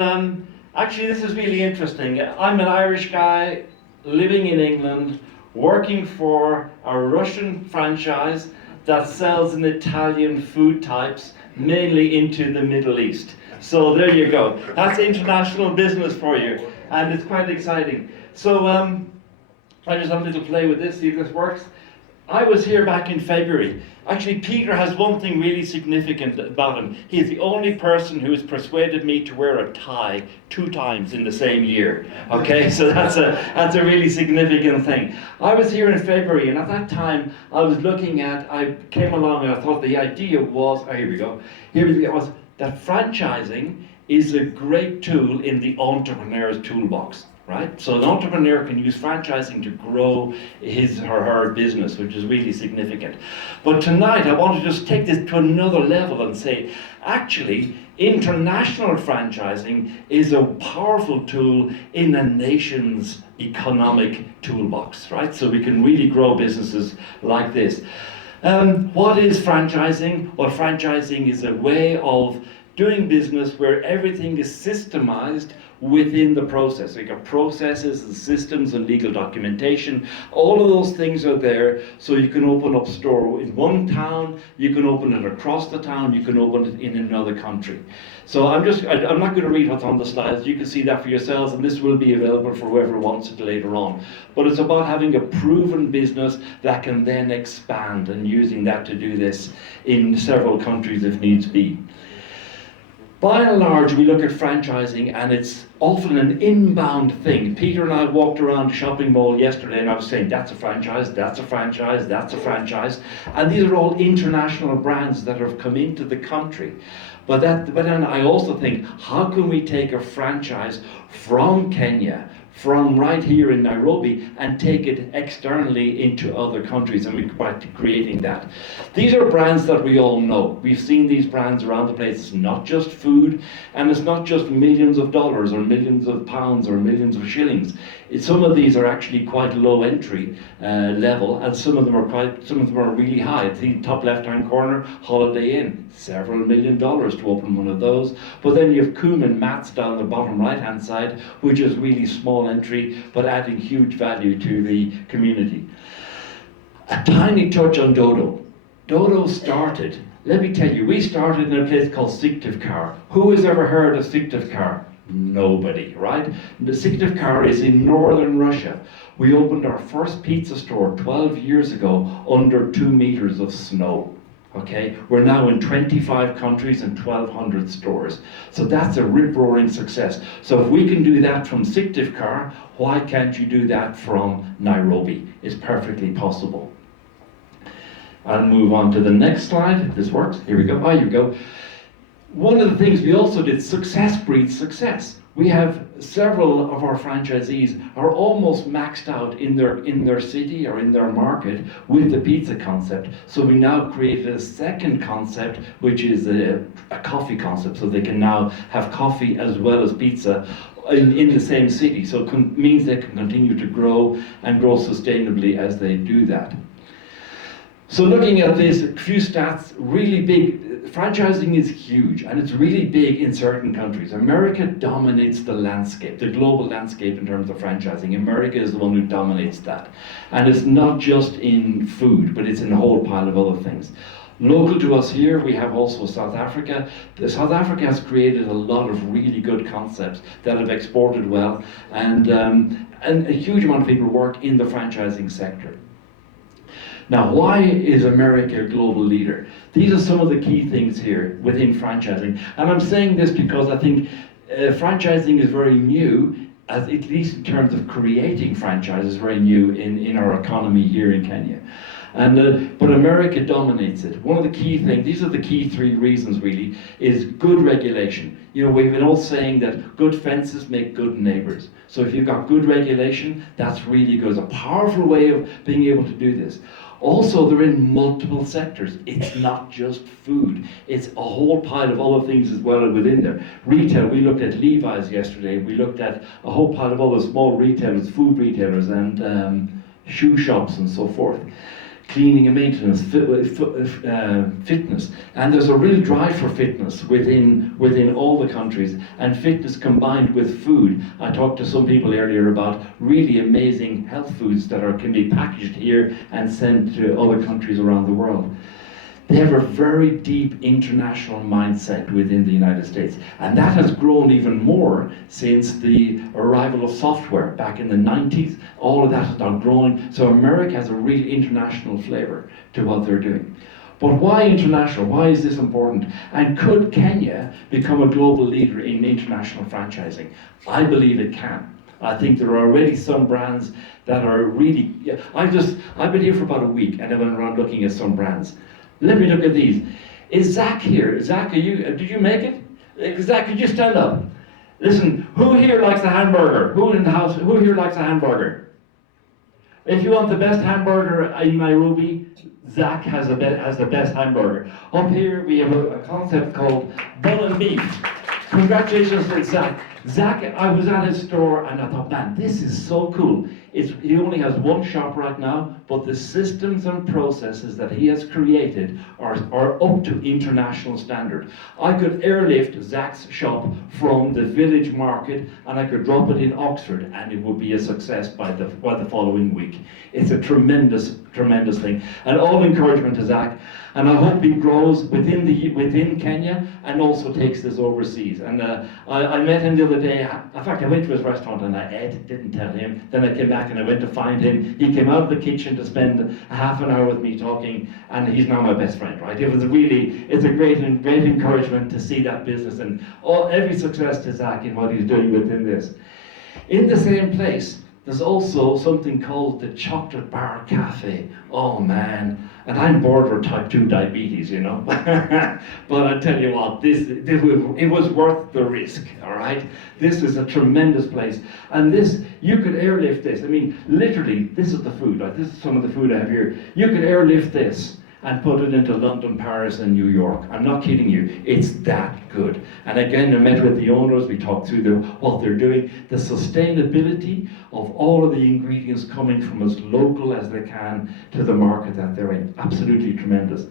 Actually, this is really interesting. I'm an Irish guy living in England, working for a Russian franchise that sells in Italian food types, mainly into the Middle East. So there you go. That's international business for you, and it's quite exciting. So I just have a little play with this, see if this works. I was here back in February. Actually, Peter has one thing really significant about him. He's the only person who has persuaded me to wear a tie 2 times in the same year. Okay, so that's a really significant thing. I was here in February, and at that time, I came along and I thought the idea was, here we go, was that franchising is a great tool in the entrepreneur's toolbox. Right? So an entrepreneur can use franchising to grow his or her business, which is really significant. But tonight I want to just take this to another level and say, actually, international franchising is a powerful tool in a nation's economic toolbox, right? So we can really grow businesses like this. What is franchising? Well, franchising is a way of doing business where everything is systemized within the process. So you got processes and systems and legal documentation. All of those things are there, so you can open up a store in one town, you can open it across the town, you can open it in another country. So I'm not going to read what's on the slides. You can see that for yourselves, and this will be available for whoever wants it later on. But it's about having a proven business that can then expand, and using that to do this in several countries if needs be. By and large, we look at franchising, and it's often an inbound thing. Peter and I walked around the shopping mall yesterday, and I was saying, that's a franchise, that's a franchise, that's a franchise. And these are all international brands that have come into the country. But then I also think, how can we take a franchise from Kenya, from right here in Nairobi, and take it externally into other countries, and we're back to creating that. These are brands that we all know. We've seen these brands around the place. It's not just food, and it's not just millions of dollars or millions of pounds or millions of shillings. Some of these are actually quite low entry level, and some of them are really high. See the top left-hand corner, Holiday Inn, several $1 million to open one of those. But then you have Coombe Mats down the bottom right-hand side, which is really small entry, but adding huge value to the community. A tiny touch on Dodo. Dodo started, let me tell you, we started in a place called Syktyvkar. Who has ever heard of Syktyvkar? Nobody, right? The Syktyvkar is in northern Russia. We opened our first pizza store 12 years ago under 2 meters of snow. Okay, we're now in 25 countries and 1,200 stores. So that's a rip-roaring success. So if we can do that from Syktyvkar, why can't you do that from Nairobi? It's perfectly possible. I'll move on to the next slide. If this works, here we go. Oh, here we go. One of the things we also did, success breeds success. We have several of our franchisees are almost maxed out in their city or in their market with the pizza concept. So we now created a second concept, which is a coffee concept. So they can now have coffee as well as pizza in the same city. So it means they can continue to grow and grow sustainably as they do that. So looking at this, a few stats, really big. Franchising is huge, and it's really big in certain countries. America dominates the landscape, the global landscape in terms of franchising. America is the one who dominates that. And it's not just in food, but it's in a whole pile of other things. Local to us here, we have also South Africa. South Africa has created a lot of really good concepts that have exported well, and a huge amount of people work in the franchising sector. Now, why is America a global leader? These are some of the key things here within franchising. And I'm saying this because I think franchising is very new, at least in terms of creating franchises, very new in our economy here in Kenya. But America dominates it. One of the key things, these are the key 3 reasons really, is good regulation. You know, we've been all saying that good fences make good neighbors. So if you've got good regulation, that's really good. It's a powerful way of being able to do this. Also, they're in multiple sectors. It's not just food. It's a whole pile of other things as well within there. Retail, we looked at Levi's yesterday. We looked at a whole pile of other small retailers, food retailers, and shoe shops and so forth. cleaning and maintenance, fitness, and there's a real drive for fitness within all the countries, and fitness combined with food. I talked to some people earlier about really amazing health foods that can be packaged here and sent to other countries around the world. They have a very deep international mindset within the United States, and that has grown even more since the arrival of software back in the 90s. All of that has now grown, so America has a real international flavor to what they're doing. But why international? Why is this important? And could Kenya become a global leader in international franchising? I believe it can. I think there are already some brands that are really, I've been here for about a week and I've been around looking at some brands. Let me look at these. Is Zach here? Zach, did you make it? Zach, could you stand up? Listen, who here likes a hamburger? Who in the house, who here likes a hamburger? If you want the best hamburger in Nairobi, Zach has the best hamburger. Up here we have a concept called bun and beef. Congratulations to Zach. Zach, I was at his store and I thought, man, this is so cool. He only has one shop right now, but the systems and processes that he has created are up to international standard. I could airlift Zach's shop from the village market and I could drop it in Oxford and it would be a success by the following week. It's a tremendous thing. And all encouragement to Zach. And I hope he grows within Kenya and also takes this overseas. And I met him the other day. In fact, I went to his restaurant and I ate, didn't tell him. Then I came back and I went to find him. He came out of the kitchen to spend a half an hour with me talking, and he's now my best friend, right? It's a great encouragement to see that business, and every success to Zach in what he's doing within this. In the same place, there's also something called the Chocolate Bar Cafe. Oh man, and I'm bordered with type 2 diabetes, you know. But I tell you what, it was worth the risk, all right? This is a tremendous place. And this, you could airlift this. I mean, literally, this is the food, right? This is some of the food I have here. You could airlift this and put it into London, Paris, and New York. I'm not kidding you, it's that good. And again, I met with the owners, we talked through what they're doing, the sustainability of all of the ingredients coming from as local as they can to the market that they're in. Absolutely tremendous.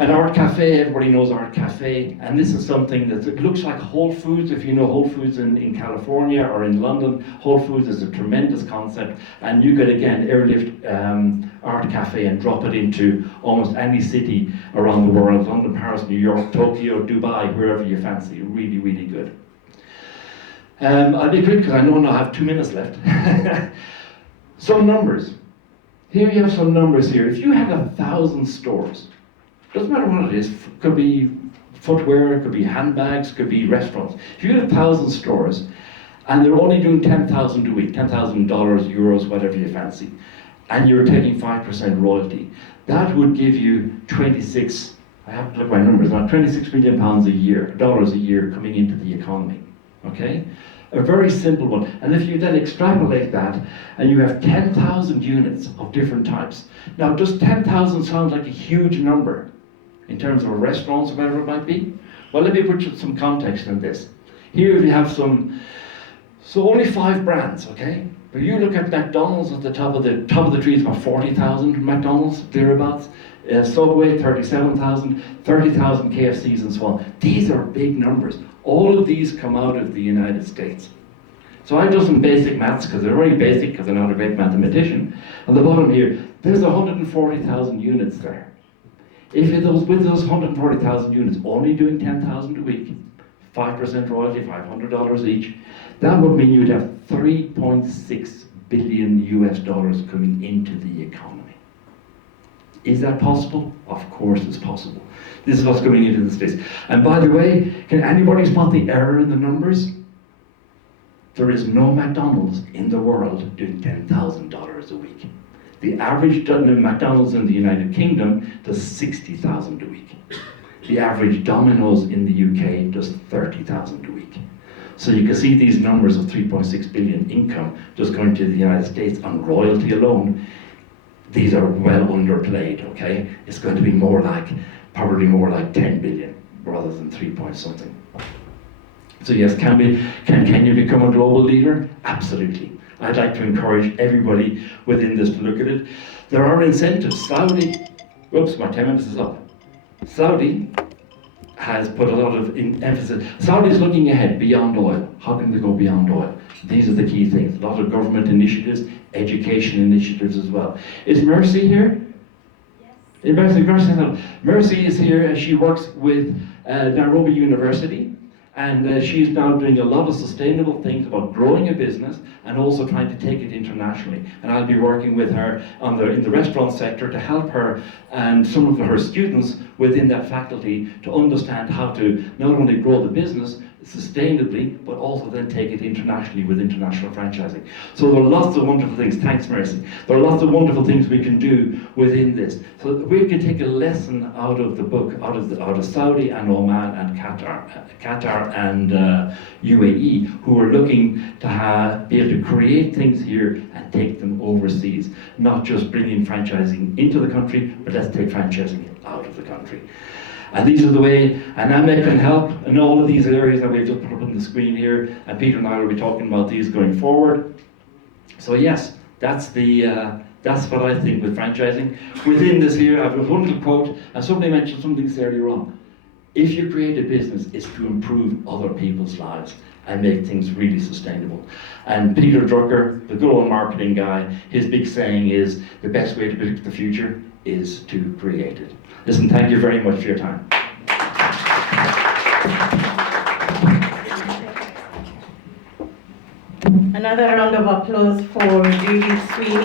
An Art Cafe, everybody knows Art Cafe, and this is something that it looks like Whole Foods. If you know Whole Foods in California or in London, Whole Foods is a tremendous concept, and you could again airlift Art Cafe and drop it into almost any city around the world, London, Paris, New York, Tokyo, Dubai, wherever you fancy. Really, really good. I'll be quick because I know I have 2 minutes left. Some numbers. Here you have some numbers here. If you had 1,000 stores, doesn't matter what it is, could be footwear, it could be handbags, could be restaurants. If you had 1,000 stores and they're only doing 10,000 a week, $10,000, euros, whatever you fancy, and you're taking 5% royalty, that would give you 26, I have to look at my numbers now, 26 million pounds a year, dollars a year coming into the economy, okay? A very simple one. And if you then extrapolate that, and you have 10,000 units of different types. Now, does 10,000 sound like a huge number in terms of restaurants or whatever it might be? Well, let me put some context in this. Here we have so only 5 brands, okay? But you look at McDonald's at the top of the tree, it's about 40,000 McDonald's, thereabouts. Subway, 37,000, 30,000 KFCs and so on. These are big numbers. All of these come out of the United States. So I've done some basic maths, because they're very basic, because I'm not a great mathematician. On the bottom here, there's 140,000 units there. If it was with those 140,000 units only doing 10,000 a week, 5% royalty, $500 each, that would mean you'd have $3.6 billion US coming into the economy. Is that possible? Of course it's possible. This is what's coming into the States. And by the way, can anybody spot the error in the numbers? There is no McDonald's in the world doing $10,000 a week. The average McDonald's in the United Kingdom does 60,000 a week. The average Domino's in the UK does 30,000 a week. So you can see these numbers of 3.6 billion income just going to the United States on royalty alone. These are well underplayed, okay? It's going to be probably more like 10 billion rather than 3 point something. So yes, can Kenya become a global leader? Absolutely. I'd like to encourage everybody within this to look at it. There are incentives. Saudi, oops, my 10 minutes is up. Saudi has put a lot of emphasis. Saudi is looking ahead beyond oil. How can they go beyond oil? These are the key things. A lot of government initiatives, education initiatives as well. Is Mercy here? Yes. Mercy is here and she works with Nairobi University. And she's now doing a lot of sustainable things about growing a business and also trying to take it internationally. And I'll be working with her in the restaurant sector to help her and some of her students within that faculty to understand how to not only grow the business sustainably, but also then take it internationally with international franchising. So there are lots of wonderful things. Thanks, Mercy. There are lots of wonderful things we can do within this. So we can take a lesson out of the book, out of Saudi and Oman and Qatar and UAE, who are looking to be able to create things here and take them overseas. Not just bringing franchising into the country, but let's take franchising out of the country. And these are the way, and AMEC can help in all of these areas that we've just put up on the screen here, and Peter and I will be talking about these going forward. So yes, that's what I think with franchising. Within this here, I have a wonderful quote, and somebody mentioned something earlier on. If you create a business, it's to improve other people's lives and make things really sustainable. And Peter Drucker, the good old marketing guy, his big saying is, the best way to predict the future is to create it. Listen, thank you very much for your time. Another round of applause for Judy Sweeney.